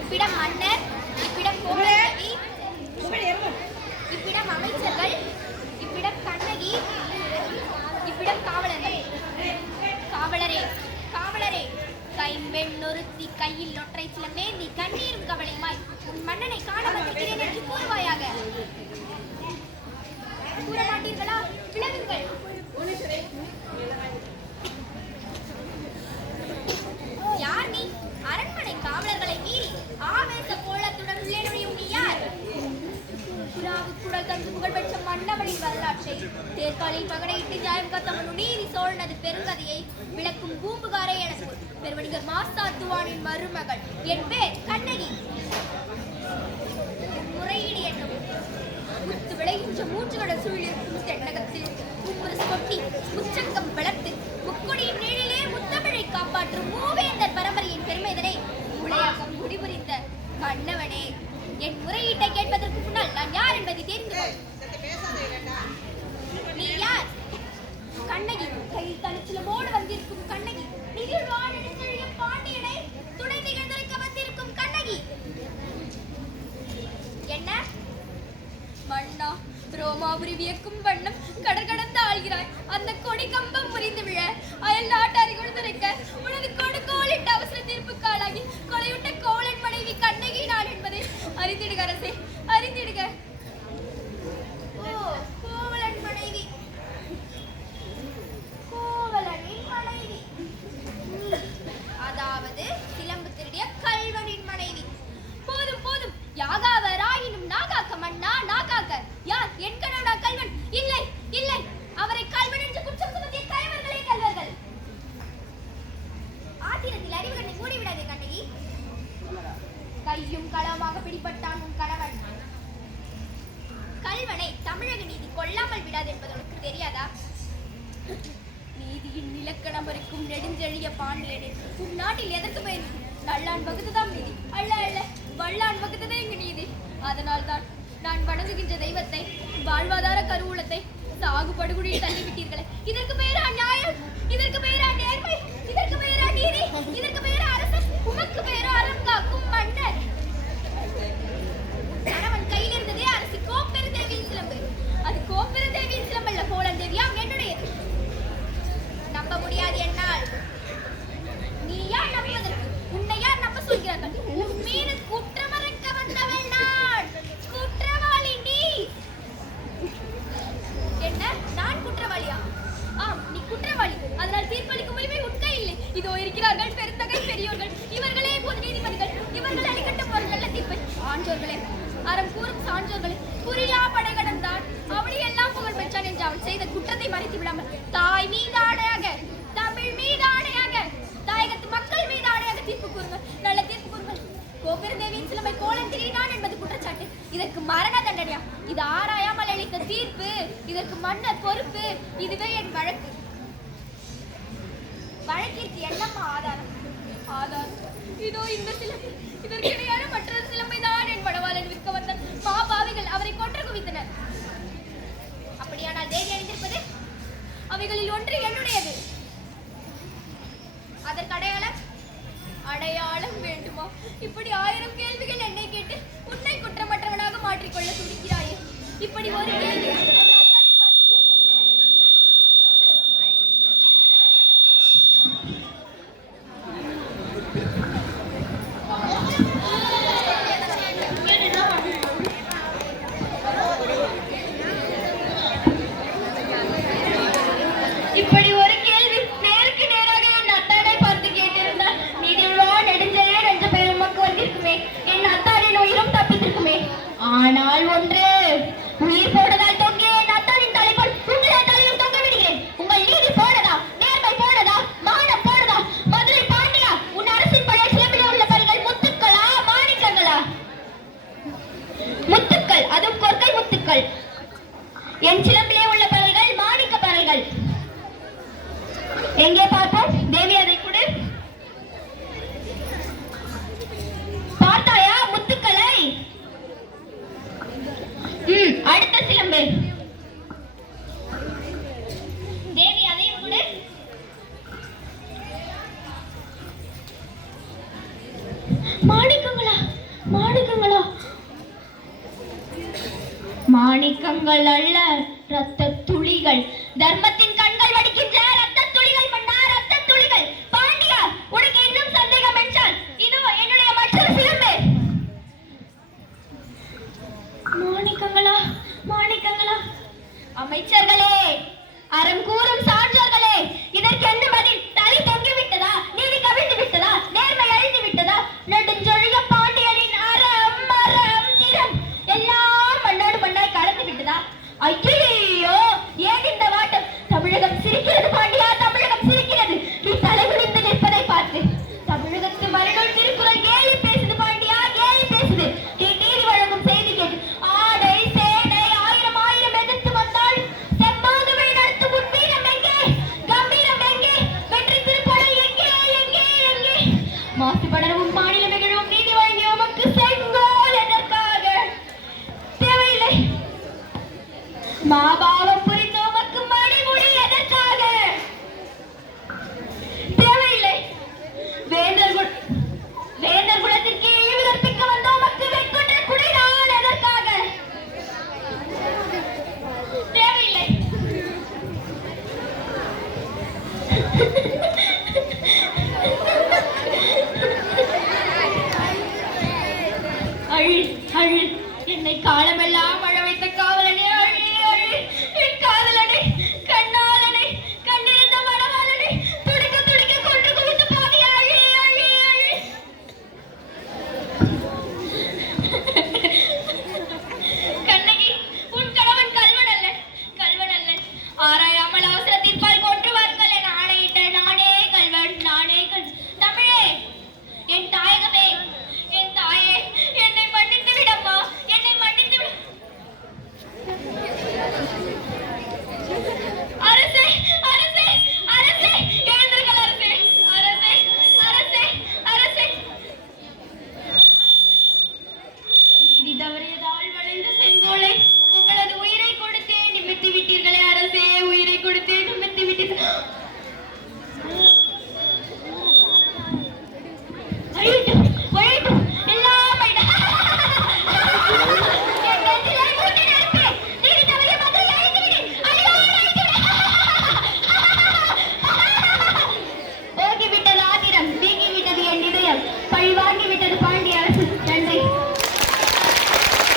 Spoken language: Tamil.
இப்பிடம் மன்னர், இப்பிடம் கோவலி, இப்பிடம் அமைச்சர்கள், இப்பிடம் கண்ணகி, இப்பிடம் காவலர்கள். காவலரே காவலரே, கைம்பெண் ஒருத்தி கையில் ஒற்றை சிலம்பேந்தி கண்ணீரும் கவலையுமாய் உன் மன்னனை காண வந்திருக்கிறேன் என்று கூறுவாயாக. கூற மாட்டீர்களா? விலகுங்கள். யார் நீ? அரண்மனை காவலர்களை மீறி ஆவேச கோலத்துடன் உள்ளே நுழையும் நீ யார்? குடல் தந்து புகழ்பெற்ற மன்னவனின் வரலாற்றை தேர்காலில் பகடையிட்டு நியாயம் காத்தவன் நீதி சோழனது பெருங்கதையை விளக்கும் பூம்புகாரே எனக்கு பெருவணிகர் மாசாத்துவானின் மருமகள். என் பேர் கண்ணகி. முறையீடு என்னும் முத்து விளைகின்ற மூச்சுகளுடன் சூழிருக்கும் தென்னகத்தில் மும்முரசு கொட்டி முச்சங்கம் வளர்த்து முக்கொடியின் நிழலிலே முத்தமிழை காப்பாற்றும் மூவேந்தர் பரம்பரையின் பெருமைதனை உளையாகம் முடிபுரிந்த மன்னவனே, என் முறையீட்டை கேட்பதற்கு முன்னால் நான் யார் என்பதை தெரிந்து கொள். நீ யார்? கண்ணகி. கையில் தனிச்சிலமோடு வந்திருக்கும் கண்ணகி. நிதில் வாழெழுந்தெழிய பாண்டியனை துணை திகழ்ந்தரைக்க வந்திருக்கும் கண்ணகி. என்ன மன்னா, ரோமாபுரி வியக்கும் வண்ணம் கடற்கடந்து ஆள்கிறாய். அந்த கொடி கம்பம் முறிந்து விழ அயல் நாட்டாரி கொடுத்துரைக்க உனது கொடுக்கோளிட்ட அவசர தீர்ப்புக்கு ஆளாகி கொலையுட்ட கோவலன் மனைவி கண்ணகி நான் என்பதை அறிந்திடுக அரசே, அறிந்திடுக. ஓ, கோவலன் மனைவி, கோவலனின் மனைவி, அதாவது சிலம்பு திருடிய கல்வனின் மனைவி. போதும் போதும், யாகாவராயினும் நாகாக்க மன்னா, நாகாக்க. யார்? என் கணவனா கல்வன்? இல்லை இல்லை, அவரை கல்வன் என்று குற்றம் சுமத்திய கயவர்களே கல்வர்கள். ஆத்திரத்தில் அறிவுகளை மூடிவிடாதே கண்ணகி. கையும் களமாக பிடிபட்டான் உன் கணவன். கல்வனை தமிழக நீதி கொல்லாமல் விடாது என்பது உனக்கு தெரியாதா? நீதியின் இலக்கணம் வரைக்கும் நெடுஞ்செழிய பாண்டியனே, உன் நாட்டில் எதற்கு பயன்? நல்லான் வகுத்துதான் நீதி, அல்ல அல்ல, வல்லான் வகுத்ததே இங்கு நீதி. அதனால்தான் நான் வணங்குகின்ற தெய்வத்தை, வாழ்வாதார கருவூலத்தை சாகுபடுகுழியில் தள்ளிவிட்டீர்களே. இதற்கு பெயரா நியாயம்? இதற்கு பெயரா நேர்மை? இதற்கு பெயரா நீதி? இதற்கு பெயரா அரசன்? உமக்கு பெயரா அறம் காக்கும் மன்னர். கணவன் கையில் இருந்ததே அரசி கோப்பெருந்தேவியின் சிலம்பு. அது கோப்பெருந்தேவியின் சிலம்பல்ல, கோவலன் தேவியாம் என்னுடையது. நம்ப முடியாது என்னால். நீ யார் நம்புவதற்கு? உன்னை யார் நம்ப சொல்கிறார்கள்? உன் மீது குற்றமறக்க வந்தவள் நான். குற்றவாளி நீ. என்ன, நான் குற்றவாளியா? ஆம், நீ குற்றவாளி. அதனால் தீர்ப்பளிக்கும் உரிமை உட்க இல்லை. இதோ இருக்கிறார்கள் பெருந்தகை பெரியோர்கள். இவர்களே பொது நீதிபதிகள். இவர்கள் அளிக்கட்டும் ஒரு நல்ல தீர்ப்பை. ஆன்றோர்களே, அறம் கூறும் சான்றோர்களே, புரியா படை கடந்தான் அவளை எல்லாம் புகழ் பெற்றான் என்று அவள் செய்த குற்றத்தை மறைத்து விடாமல் தாய் மீது ஆணையாக, தமிழ் மீது ஆணையாக, தாயகத்து மக்கள் மீது ஆணையாக தீர்ப்பு கூறுங்கள். நல்ல தீர்ப்பு கூறுங்கள். கோப்பெருந்தேவியின் சிலம்பை கோவலன் திருடினான் என்பது குற்றச்சாட்டு. இதற்கு மரண தண்டனையா? இது ஆராயாமல் அளித்த தீர்ப்பு. இதற்கு மன்னர் பொறுப்பு. இதுவே என் வழக்கு. வழக்கிற்கு என்னம்மா ஆதாரம்? ஆதாரம் இதோ இந்த சிலம்பு. இதற்கிடையான மற்றொரு சிலம்பை தான் என் வடவாளன் விற்க வந்த மாபாவிகள் அவரை கொன்று குவித்தனர். அப்படியானால் தேவி அணிந்திருப்பது அவைகளில் ஒன்று என்னுடையது. அதற்கு அடையாளம்? அடையாளம் வேண்டுமா? இப்படி 1000 கேள்விகள் என்னை கேட்டு உன்னை குற்றமற்றவனாக மாற்றிக்கொள்ள துடிக்கிறாயே. இப்படி ஒரு கேள்வி என் சிலம்பிலே உள்ள பறவைகள் மாணிக்க பறவைகள். எங்கே பார்ப்போம்? தேவி அதை கொடு. பார்த்தாயா முத்துக்களை? அடுத்த சிலம்பு. தேவி அதையும் கொடு. மாணிக்கங்களா? மாணிக்கங்கள் அல்ல ரத்த துளிகள், தர்மத்தின் கண்கள் வடிக்கின்ற ரத்த துளிகள் மன்னா, ரத்த துளிகள். பாண்டியா, உனக்கு இன்னும் சந்தேகம் என்றால் இதோ என்னுடைய மற்றொரு சிலம்பு. மாணிக்கங்களா, மாணிக்கங்களா? அமைச்சர்களே, அறம் கூறும் சான்றோர்களே, இதற்கு என்ன பதில்? தலை தொங்கி விட்டதா? நீதி கவிழ்ந்து விட்டதா? நேர்மை அழிந்து விட்டதா? நெடுஞ்சொழிய பாண்டியரின் அறம் மரம் திறம் எல்லாம் மண்ணோடு மண்ணாய் கலந்து விட்டதா? ஐயோ, ஏன் இந்த வாட்டம்? தமிழகம் சிரிக்கிறது பாண்டியா, தமிழகம் சிரிக்கிறது. நீ தலை குனிந்து நிற்பதை பார்த்து தமிழகத்து மறுநூல் திருக்குறள் கேலி பேசுது பாண்டியா, கேலி பேசுது. நீ நீதி வழங்கும் செய்தி கேட்டு ஆடை சேனை ஆயிரம் ஆயிரம் எதிர்த்து வந்தால் செம்மாகவே நடத்தும் உண்மீனம் எங்கே? கம்பீரம் எங்கே? வெற்றி திருப்படை எங்கே? எங்கே? எங்கே? மாசுபடவும் மாநில மிகழும் நீதி வழங்கிய உமக்கு செங்கோல் எதற்காக? தேவையில்லை. மாபாவம் புரிந்த உமக்கு மணிமுடி எதற்காக? தேவையில்லை. வேந்தர் குலத்திற்கு இழிவு கற்பிக்க வந்த உமக்கு வெட்கொண்ட குடைதான் எதற்காக? தேவையில்லை. அழு அழு, என்னை காலமெல்லாம்